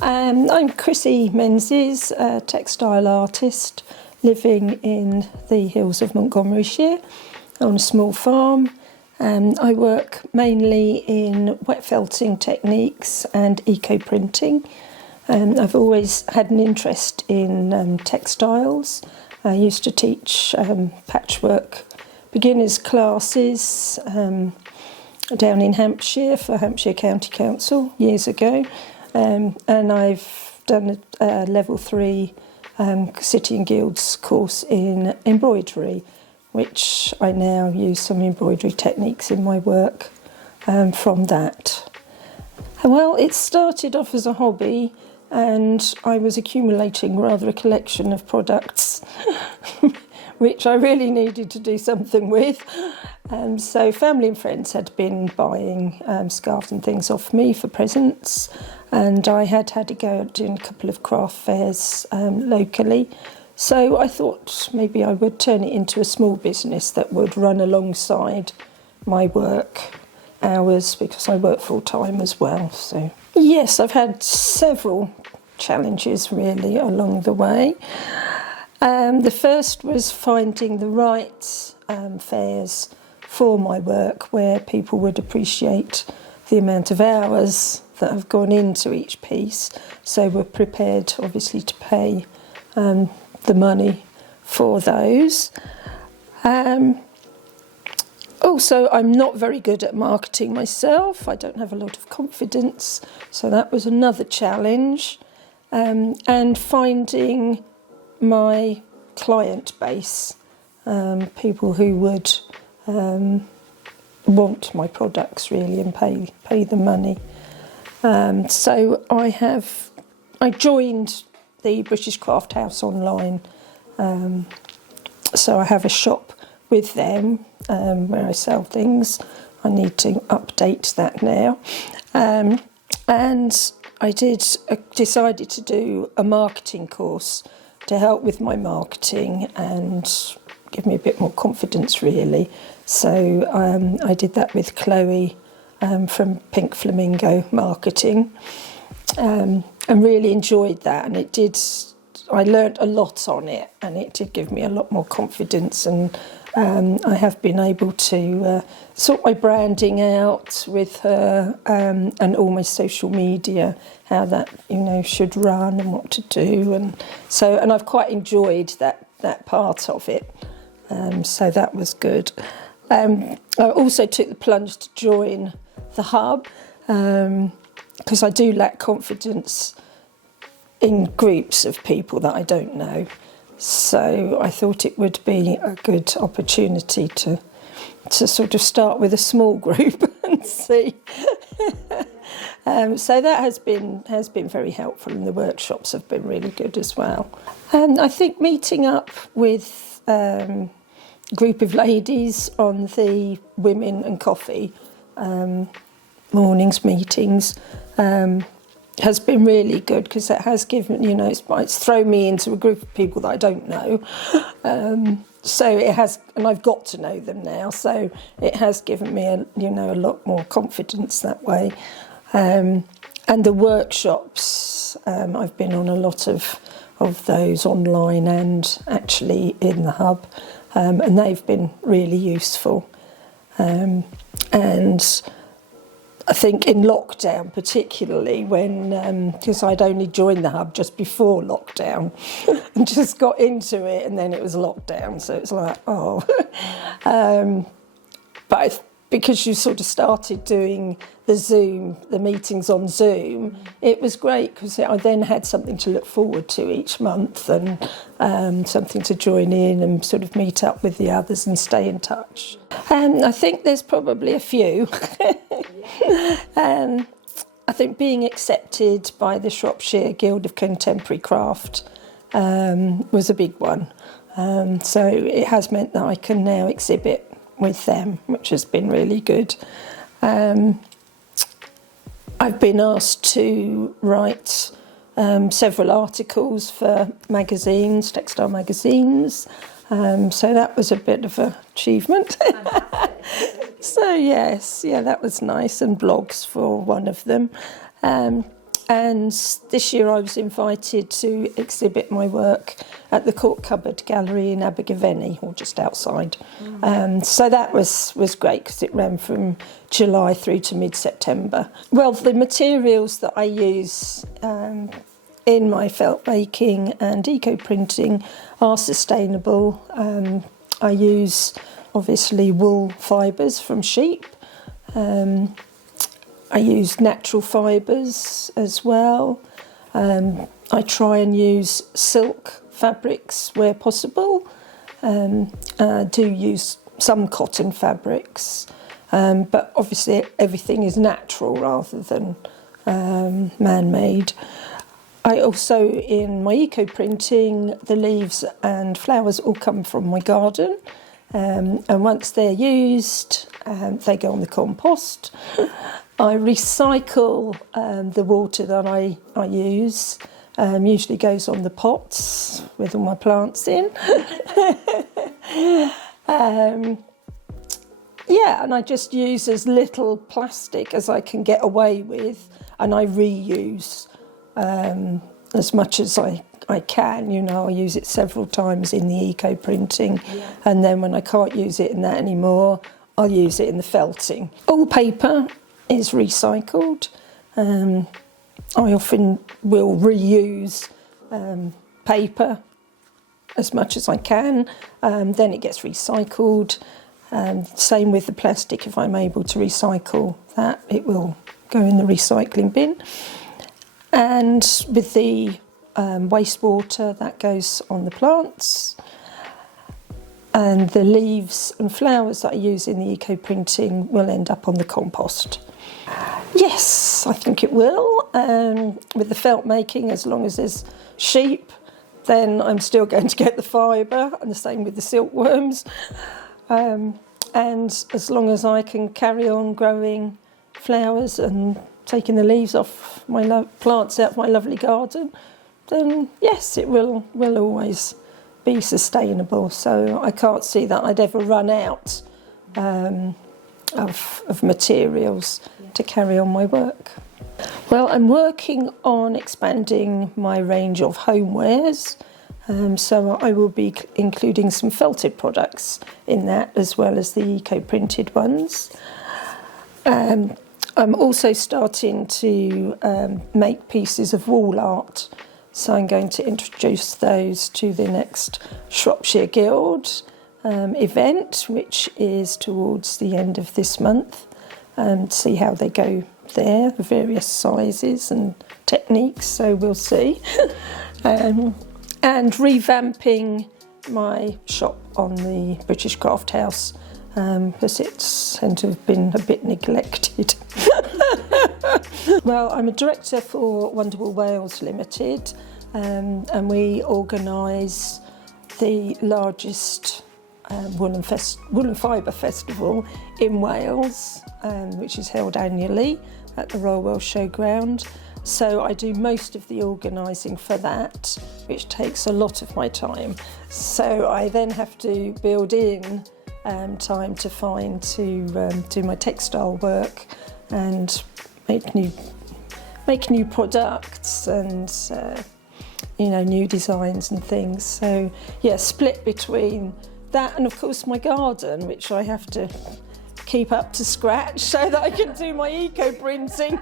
I'm Chrissy Menzies, a textile artist living in the hills of Montgomeryshire on a small farm. I work mainly in wet felting techniques and eco-printing. I've always had an interest in textiles. I used to teach patchwork beginners classes down in Hampshire for Hampshire County Council years ago. And I've done a level 3 City and Guilds course in embroidery, which I now use some embroidery techniques in my work from that. Well, it started off as a hobby, and I was accumulating rather a collection of products which I really needed to do something with. So family and friends had been buying scarves and things off me for presents, and I had a go at doing a couple of craft fairs locally. So I thought maybe I would turn it into a small business that would run alongside my work hours, because I work full time as well. So yes, I've had several challenges really along the way. The first was finding the right fairs for my work where people would appreciate the amount of hours that have gone into each piece, so we're prepared obviously to pay the money for those. Also, I'm not very good at marketing myself. I don't have a lot of confidence, so that was another challenge. And finding my client base, people who would want my products really and pay the money. So I joined the British Craft House online, so I have a shop with them where I sell things. I need to update that now, and I decided to do a marketing course to help with my marketing and give me a bit more confidence really. So I did that with Chloe from Pink Flamingo Marketing, and really enjoyed that, and I learnt a lot on it, and it did give me a lot more confidence, and I have been able to sort my branding out with her, and all my social media, how that should run and what to do, and I've quite enjoyed that part of it, so that was good. I also took the plunge to join the hub, because I do lack confidence in groups of people that I don't know. So I thought it would be a good opportunity to sort of start with a small group and see. So that has been very helpful, and the workshops have been really good as well. And I think meeting up with a group of ladies on the Women and Coffee mornings meetings has been really good, because it has given, it's thrown me into a group of people that I don't know. So it has, and I've got to know them now, so it has given me a lot more confidence that way. And the workshops, I've been on a lot of those online and actually in the hub, and they've been really useful. And I think in lockdown particularly, when because I'd only joined the hub just before lockdown and just got into it, and then it was lockdown, so it's like, oh. But because you sort of started doing the meetings on Zoom, it was great, because I then had something to look forward to each month, and something to join in and sort of meet up with the others and stay in touch. And I think there's probably a few. I think being accepted by the Shropshire Guild of Contemporary Craft was a big one. So it has meant that I can now exhibit with them, which has been really good. I've been asked to write several articles for magazines, textile magazines, so that was a bit of an achievement. So yes, that was nice, and blogs for one of them. And this year I was invited to exhibit my work at the Court Cupboard Gallery in Abergavenny, or just outside. So that was great because it ran from July through to mid-September. Well, the materials that I use in my felt making and eco-printing are sustainable. I use, obviously, wool fibres from sheep. I use natural fibres as well. I try and use silk fabrics where possible. I do use some cotton fabrics, but obviously everything is natural rather than man-made. I also, in my eco-printing, the leaves and flowers all come from my garden. And once they're used, they go on the compost. I recycle the water that I use, usually goes on the pots with all my plants in. Yeah, and I just use as little plastic as I can get away with, and I reuse as much as I can. You know, I use it several times in the eco-printing, and then when I can't use it in that anymore, I'll use it in the felting. All paper is recycled. I often will reuse paper as much as I can, then it gets recycled. Same with the plastic, if I'm able to recycle that, it will go in the recycling bin. And with the wastewater, that goes on the plants. And the leaves and flowers that I use in the eco-printing will end up on the compost. Yes, I think it will. With the felt making, as long as there's sheep, then I'm still going to get the fibre, and the same with the silkworms. And as long as I can carry on growing flowers and taking the leaves off my plants out of my lovely garden, then yes, it will always be sustainable. So I can't see that I'd ever run out of materials to carry on my work. Well, I'm working on expanding my range of homewares, so I will be including some felted products in that, as well as the eco-printed ones. I'm also starting to make pieces of wall art, so I'm going to introduce those to the next Shropshire Guild event, which is towards the end of this month, see how they go there, the various sizes and techniques, so we'll see. And revamping my shop on the British Craft House, because it's seemed to have been a bit neglected. Well, I'm a director for Wonderwool Wales Limited, and we organise the largest woolen fibre festival in Wales, which is held annually at the Royal Welsh Showground. So I do most of the organising for that, which takes a lot of my time. So I then have to build in time to find to do my textile work and make new products and new designs and things. So yeah, split between that and of course my garden, which I have to keep up to scratch so that I can do my eco-printing.